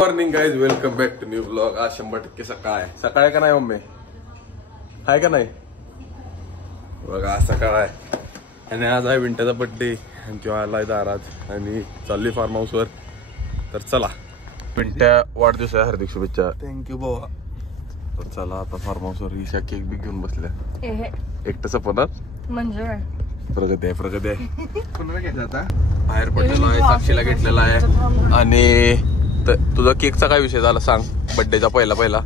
Morning guys, welcome back to new blog. आज 100% सकाळ आहे. सकाळ आहे का नाही मम्मी? आहे का नाही? बघा आज सकाळ आहे आणि आज आहे विंटरचा बर्थडे आणि तो आलाय दारात आणि चालली फार्म हाऊस वर. तर चला, विंट्या वाढदिवस आहे, हार्दिक शुभेच्छा. थँक्यू बाबा. तर चला आता फार्म हाऊस वर ईशा केक बी घेऊन बसल्या. एकटं सपनात म्हणजे प्रगती आहे, प्रगती आहे. कुणाला घ्यायचं आता? बाहेर पडलेला आहे, साक्षीला घेतलेला आहे. आणि तुझा केकचा काय विषय झाला सांग? बर्थडेचा पहिला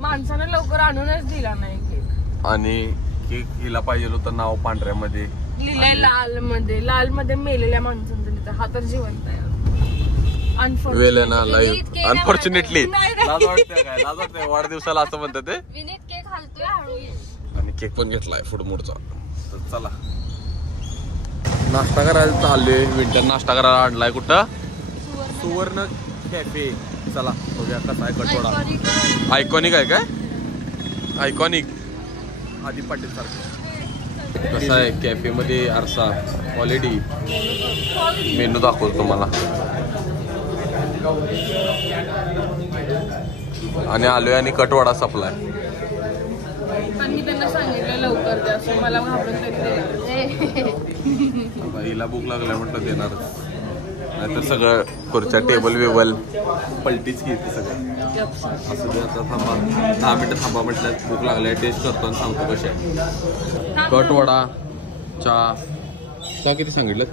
माणसानं लवकर आणूनच दिला नाही केक. आणि केक हिला पाहिजे होतं नाव पांढऱ्यामध्ये लिहिलंय लाल मध्ये मेलेल्या माणसांचं लिहिलं. हा तर जिवंत आहे. अनफॉर्च्युनेटली लाज वाटते काय? लाज वाटते वाढदिवसाला असं म्हणतात ते. विनीत केक हालतोय हळू. आणि केक पण घेतलाय फुडमोडचा. तर चला नाश्ता करायला चाललोय. विंटर नाश्ता करायला आणलाय कुठं? सुवर्ण कॅफे. चला बघूया कसा आहे कटोडा. आयकॉनिक आहे काय? आयकॉनिक आधी पाटील सारखं. कसा आहे कॅफे मध्ये आरसा, क्वालिटी. मेनू दाखवतो तुम्हाला. आणि आलोय आणि कटवाडा सप्लाय. पण मी त्यांना सांगितलं लवकर द्या, असं मला घाबरून हिला भूक लागल्या म्हटलं देणारच. नाहीतर सगळं खुर्च्या टेबल वेबल पलटीच घेते सगळं. असं दे आता. थांबा 10 मिनिटं थांबा म्हटलं. भूक लागल्या, टेस्ट करतो आणि सांगतो कशी आहे. कटवडा चहा किती सांगितलं?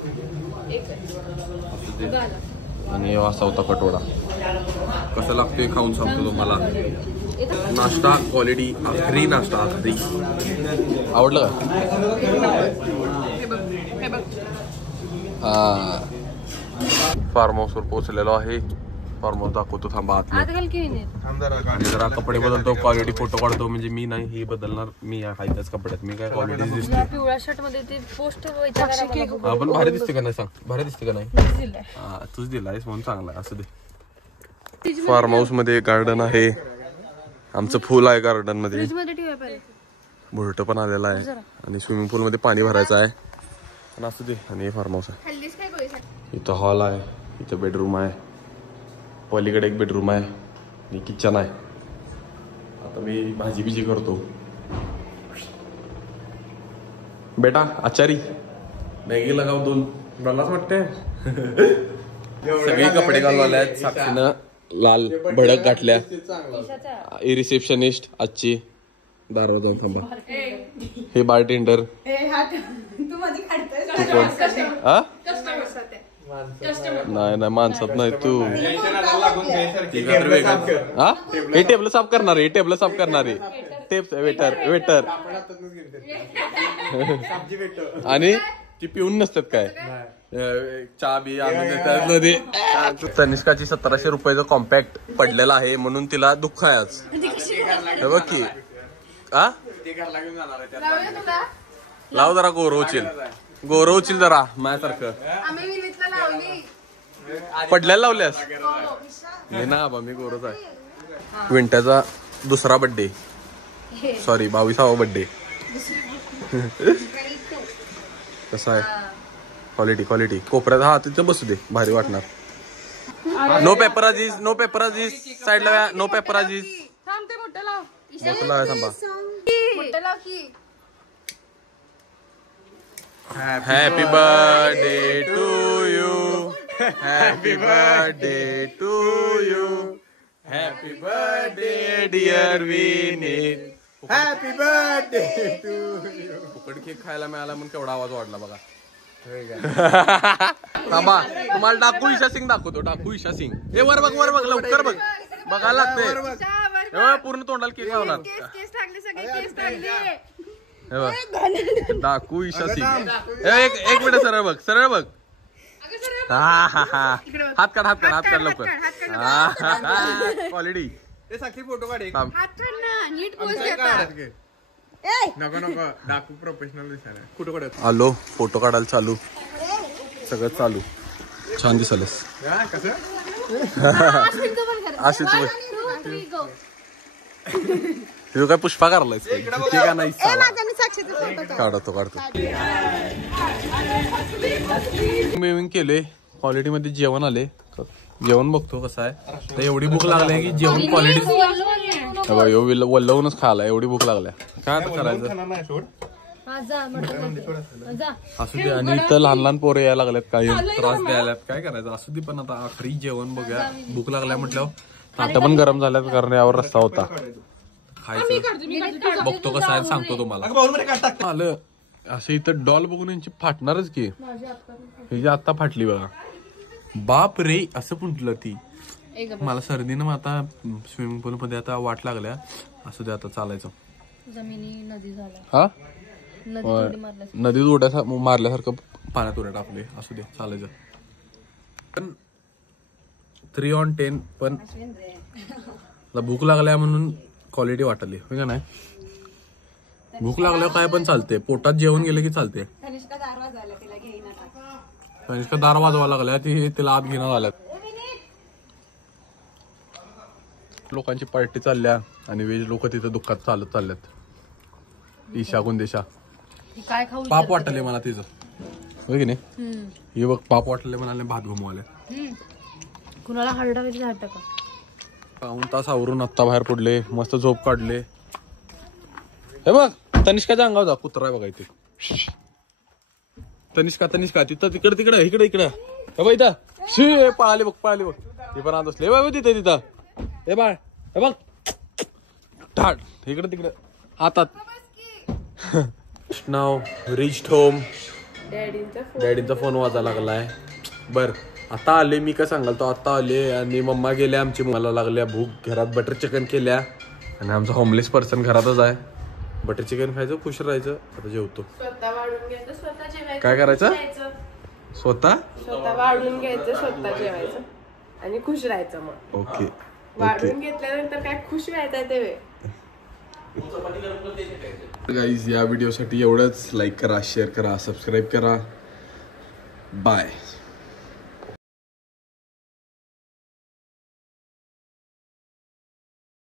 आणि असा होता कटवडा. कसं लागतोय खाऊन सांगतो तुम्हाला. नाश्ता क्वालिटी, आखरी नाश्ता आखरी. आवडलं का? फार्म हाऊस वर पोहोचलेलो आहे. फार्म हाऊस दाखवतो थांबा आतमध्ये. जरा कपडे बदलतो, क्वालिटी फोटो काढतो. म्हणजे मी नाही, ही बदलणार. मी आहे त्याच कपड्यात. मी काय क्वालिटी दिसते. पिवळ्या शर्ट मध्ये ते पोस्टर पण भारी दिसते का नाही सांग? भारी दिसते का नाही? तूच दिलायस म्हणून चांगला आहे. असं दे. फार्म हाऊस मध्ये गार्डन आहे. आमचं फुल आहे गार्डन मध्ये. बुरट पण आलेला आहे आणि स्विमिंग पूल मध्ये पाणी भरायचं आहे. पण असू दे. आणि हे फार्म हाऊस आहे. इथं हॉल आहे, इथं बेडरूम आहे, पलीकडे एक बेडरूम आहे आणि किचन आहे. आता मी भाजी बिजी करतो. बेटा आचारी मॅगी लगाव 2. मलाच वाटते सगळे कपडे घालून आहेत. साक्षीनं लाल भडक गाठल्या. रिसेप्शनिस्ट आजची. दारावर जाऊन थांबा. हे बारटेंडर. तू कोण? नाही माणसात नाही तू. हे टेबल साफ करणार. हे टेबल साफ करणारे वेटर. आणि ती पिऊन नसतात काय? चहा बी आणून देतात. तनिष्काची 1700 रुपयाचं कॉम्पॅक्ट पडलेला आहे म्हणून तिला दुःख आहे आज. बघ की लाव जरा. गोरवशील जरा माझ्यासारखं. पडल्याला लावल्यास मी ना आबा. मी गोरच आहे. विंट्याचा दुसरा बर्थडे, सॉरी 22वा बर्थडे. कसा आहे क्वालिटी? कोपऱ्यात हा तिथं बसू दे, भारी वाटणार. नो पेपराजीस साईडला. No paparazzi. मोठं लावा. थांबा. Happy birthday to you. Happy birthday to you. Happy birthday dear Vineet. Happy birthday to you. फुकट केक खायला मिळाला म्हणून केवढा आवाज वाढला बघा. थांबा तुम्हाला डाकू ईशा सिंग दाखवतो. डाकू ईशा सिंग. हे वर बघ लवकर बघ. बघायला लागतंय. पूर्ण तोंडाला केक लावणार. डाकू ईशा सिंग. एक मिनिट सरळ बघ. हात काढ लवकर. क्वालिटी. फोटो काढ. नको डाकू प्रोफेशनल दिसायला. फोटो काढ. आलो फोटो काढायला चालू. सगळं चालू. छान दिसायलस. तुझं काय पुष्पा करलायस का नाही? काढतो. केले क्वालिटी मध्ये जेवण आले. जेवण बघतो कसं आहे. तर एवढी भूक लागली की जेवण क्वालिटी वल्लवूनच खायला एवढी भूक लागल्या. काय आता करायचं असू दे. आणि इथं लहान लहान पोरं यायला लागल्यात, काही त्रास द्यायला. काय करायचं असू दे. पण आता आखरी जेवण बघूया. भूक लागल्या म्हटल्यावर ताटं पण गरम झाल्यात कारण यावर रस्ता होता. खायचं बघतो कसं आहे सांगतो तुम्हाला. आलं असं इथं डॉल बघून यांची फाटणारच की. ही आता फाटली बघा. बाप रे असं पुंटलं ती. मला सर्दीनं आता स्विमिंग पूल मध्ये आता वाट लागल्या. असू दे आता चालायचं. हा नदीत उड्या मारल्यासारखं पाण्यात उड्या टाकले. असू दे चालायचं. पण 3 on 10 पण भूक लागल्या म्हणून क्वालिटी वाटली का नाही. भूक लागल्यावर काय पण चालते. पोटात जेवण गेलं की चालते. तनिष्का दार वाजवा लागल्या. तिला आत घेणं झाल्यात. लोकांची पार्टी चालल्या आणि वेज लोक तिथं दुःखात चालत चालल्यात. ईशा गुंदेशा पाप वाटले मला तिचं होय की नाही. हे बघ पाप वाटले म्हणाले भात घुमवाले. कुणाला हरडा का पाऊण तास आवरून आत्ता बाहेर पडले. मस्त झोप काढले. हे बघ तनिष्काच्या अंगावर जा. कुत्रा आहे बघा इथे. तनिष्का तिथं तिकडे इकडे हे बघ इथं पळाले बघ. ते पण आज असले बघ तिथं. हे बाळ हे बघ ठाट इकडे तिकडे हातात. नाव रिच्ड होम. डॅडींचा फोन वाजायला लागलाय. बर आता आले. मी काय सांगाल तो आता आले आणि मम्मा गेल्या आमची. मला लागल्या भूक. घरात बटर चिकन केल्या आणि आमचा होमलेस पर्सन घरातच आहे. बटर चिकन खायचं खुश राहायचं. आता जेवतो. काय करायचं स्वतः वाढून घ्यायचं स्वतः जेवायचं आणि खुश राहायचं. मग ओके वाढून घेतल्यानंतर काय खुश व्हायचं ते. गाईज या व्हिडिओसाठी एवढंच. लाईक करा, शेअर करा, सबस्क्राईब करा. बाय.